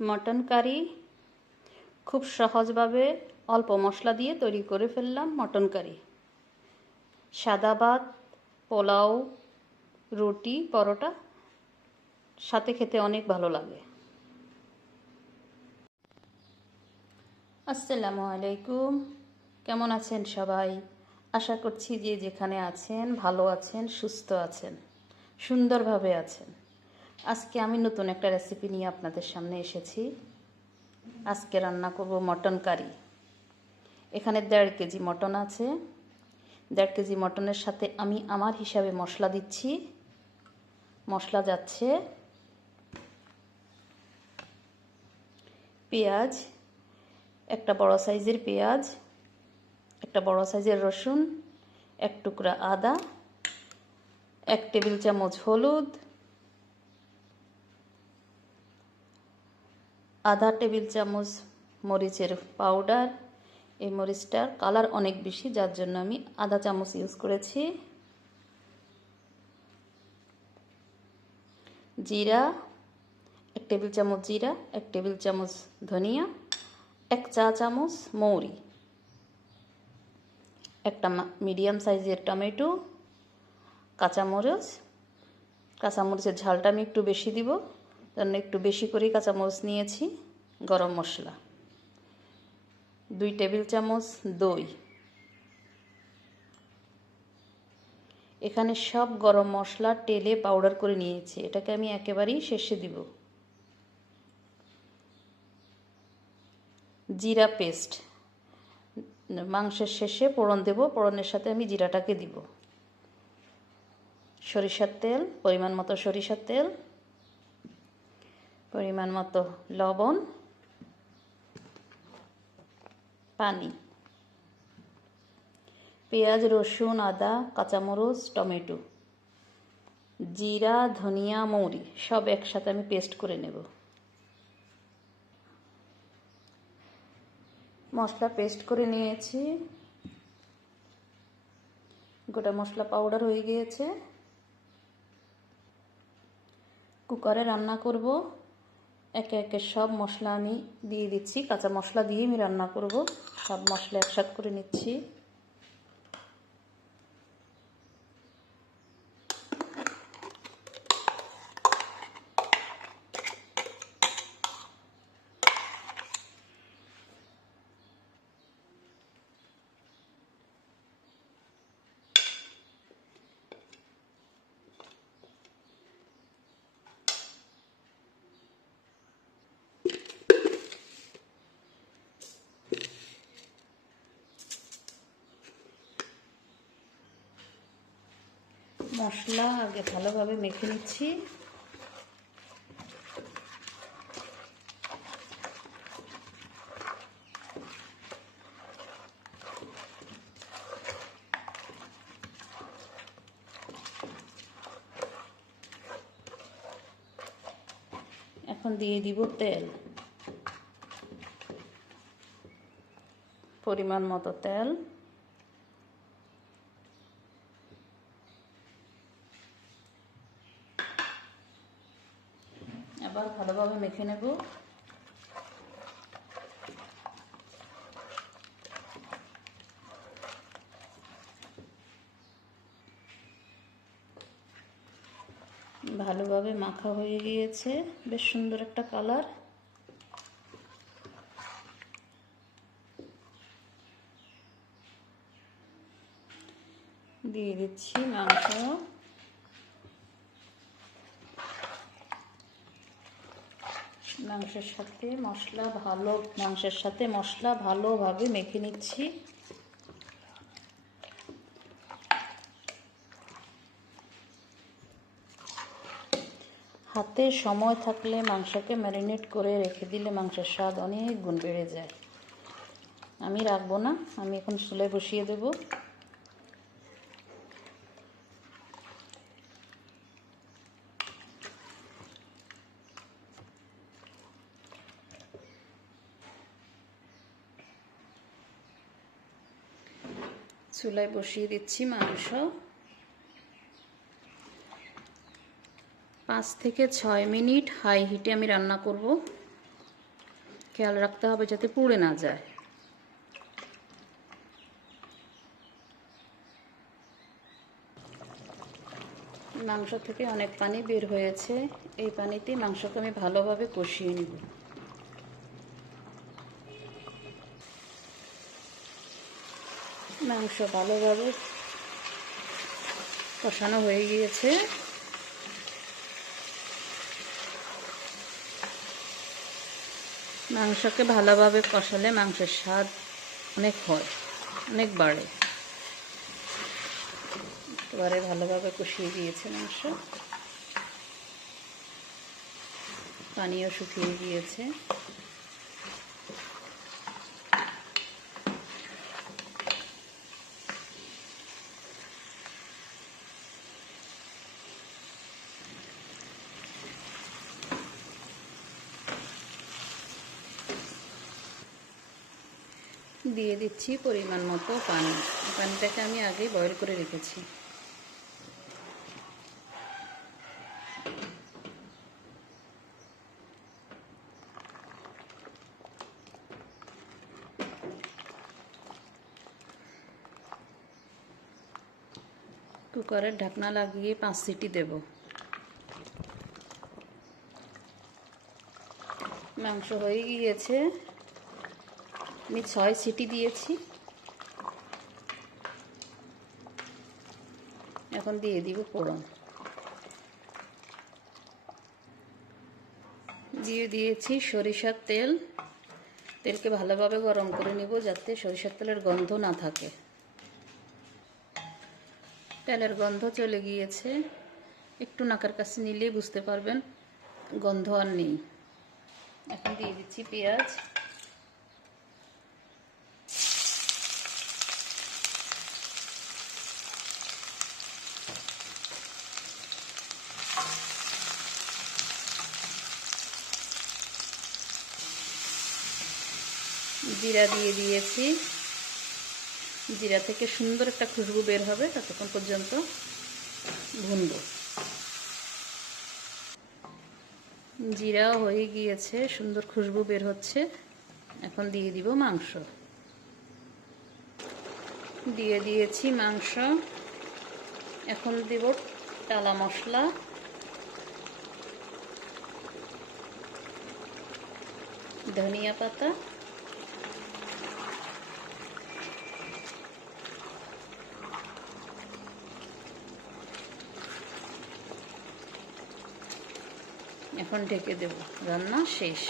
Mutton curry খুব সহজভাবে অল্প মশলা দিয়ে তৈরি করে ফেললাম। মটন কারি সাদা ভাত, পোলাও, রুটি, পরোটা সাথে খেতে অনেক ভালো লাগে। আসসালামু আলাইকুম, কেমন আছেন সবাই? আশা করছি যে যেখানে আছেন ভালো আছেন, সুস্থ আছেন, সুন্দরভাবে আছেন। আজকে আমি নতুন একটা রেসিপি নিয়ে আপনাদের সামনে এসেছি। আজকে রান্না করব মটন কারি। এখানে 1.5 কেজি মটন আছে। 1.5 কেজি মটনের সাথে আমি আমার হিসাবে মশলা দিচ্ছি। মশলা যাচ্ছে পেঁয়াজ, একটা বড় সাইজের পেঁয়াজ, একটা বড় সাইজের রসুন, 1 টুকরা আদা, 1 টেবিল চামচ হলুদ, আধা টেবিল চামচ মরিচের পাউডার। এই মরিচটার কালার অনেক বেশি, যার জন্য আমি আধা চামচ ইউজ করেছি। জিরা, 1 টেবিল চামচ জিরা, 1 টেবিল চামচ ধনিয়া, 1 চা চামচ মৌরি, একটা মিডিয়াম সাইজের টমেটো, কাঁচামরিচের ঝালটা আমি একটু বেশি দিব, জন্য একটু বেশি করে কাঁচামরিচ নিয়েছি। গরম মশলা 2 টেবিল চামচ দই। এখানে সব গরম মশলা টেলে পাউডার করে নিয়েছি, এটাকে আমি একেবারেই শেষে দিব। জিরা পেস্ট মাংসের শেষে ফোড়ন দেব, ফোড়নের সাথে আমি জিরাটাকে দিব। সরিষার তেল, পরিমাণ মতো সরিষার তেল, পরিমাণ মতো লবণ, পানি, পেঁয়াজ, রসুন, আদা, কাঁচামরিচ, টমেটো, জিরা, ধনিয়া, মৌরি সব একসাথে আমি পেস্ট করে নেব। মশলা পেস্ট করে নিয়েছি, গোটা মশলা পাউডার হয়ে গিয়েছে। কুকারে রান্না করব, একে একে সব মশলা আমি দিয়ে দিচ্ছি। কাঁচা মশলা দিয়ে আমি রান্না করব, সব মশলা একসাথে করে নিচ্ছি। মশলা আগে ভালোভাবে মেখে নিচ্ছি। এখন দিয়ে দিব তেল, পরিমাণ মতো তেল। আবার ভালোভাবে মেখে নেব। ভালোভাবে মাখা হয়ে গিয়েছে, বেশ সুন্দর একটা কালার। দিয়ে দিচ্ছি মাংস। মাংসের সাথে মশলা ভালোভাবে মেখে নিচ্ছি। হাতে সময় থাকলে মাংসকে ম্যারিনেট করে রেখে দিলে মাংসের স্বাদ অনেক গুণ বেড়ে যায়। আমি রাখবো না, আমি এখন চুলায় বসিয়ে দেব। চুলায় বসিয়ে দিচ্ছি মাংস। 5 থেকে 6 মিনিট হাই হিটে আমি রান্না করব। খেয়াল রাখতে হবে যাতে পুড়ে না যায়। মাংস থেকে অনেক পানি বের হয়েছে, এই পানিতে মাংসকে আমি ভালোভাবে কষিয়ে নিব। মাংস ভালোভাবে কষানো হয়ে গিয়েছে। মাংসকে ভালোভাবে কষালে মাংসের স্বাদ অনেক হয়, অনেক বাড়ে। এবারে ভালোভাবে কষিয়ে দিয়েছে মাংস, পানিও শুকিয়ে গিয়েছে। দিয়ে দিচ্ছি পরিমাণ মতো পানি। পানিটাকে আমি আগেই বয়েল করে রেখেছি। কুকারের ঢাকনা লাগিয়ে 5 সিটি দেব। মাংস হয়ে গিয়েছে, আমি 6 সিটি দিয়েছি। এখন দিয়ে দিব ফোড়ন। দিয়ে দিয়েছি সরিষার তেল। তেলকে ভালোভাবে গরম করে নিব যাতে সরিষার তেলের গন্ধ না থাকে। তেলের গন্ধ চলে গিয়েছে, একটু নাকের কাছে নিলেই বুঝতে পারবেন গন্ধ আর নেই। এখন দিয়ে দিচ্ছি পেঁয়াজ। জিরা দিয়ে দিয়েছি। জিরা থেকে সুন্দর একটা খুশবু বের হবে, ততক্ষণ পর্যন্ত ভুনব। জিরাও হয়ে গিয়েছে, সুন্দর খুশবু বের হচ্ছে। এখন দিয়ে দিব মাংস। দিয়ে দিয়েছি মাংস। এখন দিব টালা মশলা, ধনিয়া পাতা, এখন ঢেকে দেব। রান্না শেষ।